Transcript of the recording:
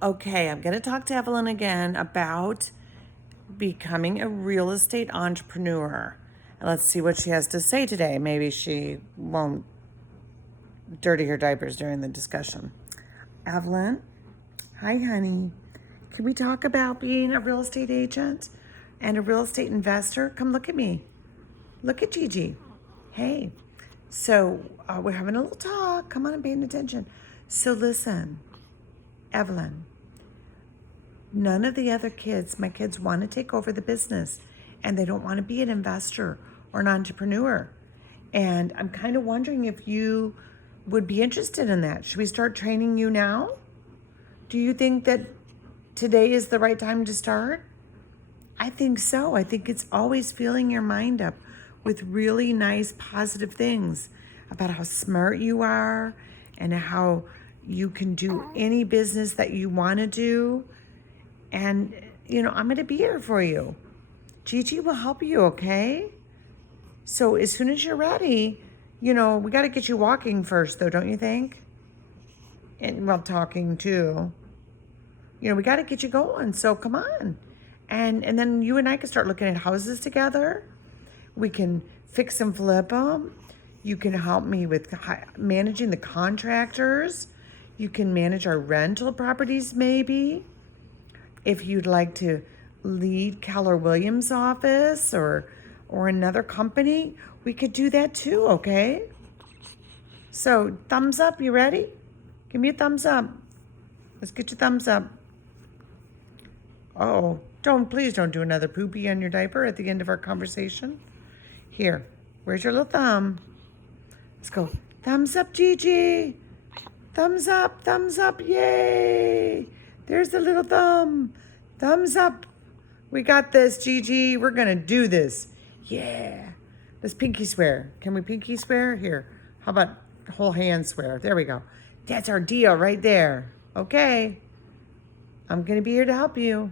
Okay, I'm going to talk to Evelyn again about becoming a real estate entrepreneur. And let's see what she has to say today. Maybe she won't dirty her diapers during the discussion. Evelyn, hi, honey. Can we talk about being a real estate agent and a real estate investor? Come look at me. Look at Gigi. Hey. So we're having a little talk. Come on and paying attention. So listen, Evelyn, none of the other kids, my kids, want to take over the business and they don't want to be an investor or an entrepreneur. And I'm kind of wondering if you would be interested in that. Should we start training you now? Do you think that today is the right time to start? I think so. I think it's always filling your mind up with really nice, positive things about how smart you are and how you can do any business that you want to do. And, I'm going to be here for you. Gigi will help you, okay? So as soon as you're ready, we got to get you walking first, though, don't you think? And, well, talking too. We got to get you going. So come on. And then you and I can start looking at houses together. We can fix and flip them. You can help me with managing the contractors. You can manage our rental properties maybe. If you'd like to lead Keller Williams' office or another company, we could do that too, okay? So thumbs up, you ready? Give me a thumbs up. Let's get your thumbs up. Oh, please don't do another poopy on your diaper at the end of our conversation. Here, where's your little thumb? Let's go. Thumbs up, Gigi. Thumbs up, yay. There's the little thumb. Thumbs up. We got this, Gigi. We're going to do this. Yeah. Let's pinky swear. Can we pinky swear? Here. How about whole hand swear? There we go. That's our deal right there. Okay. I'm going to be here to help you.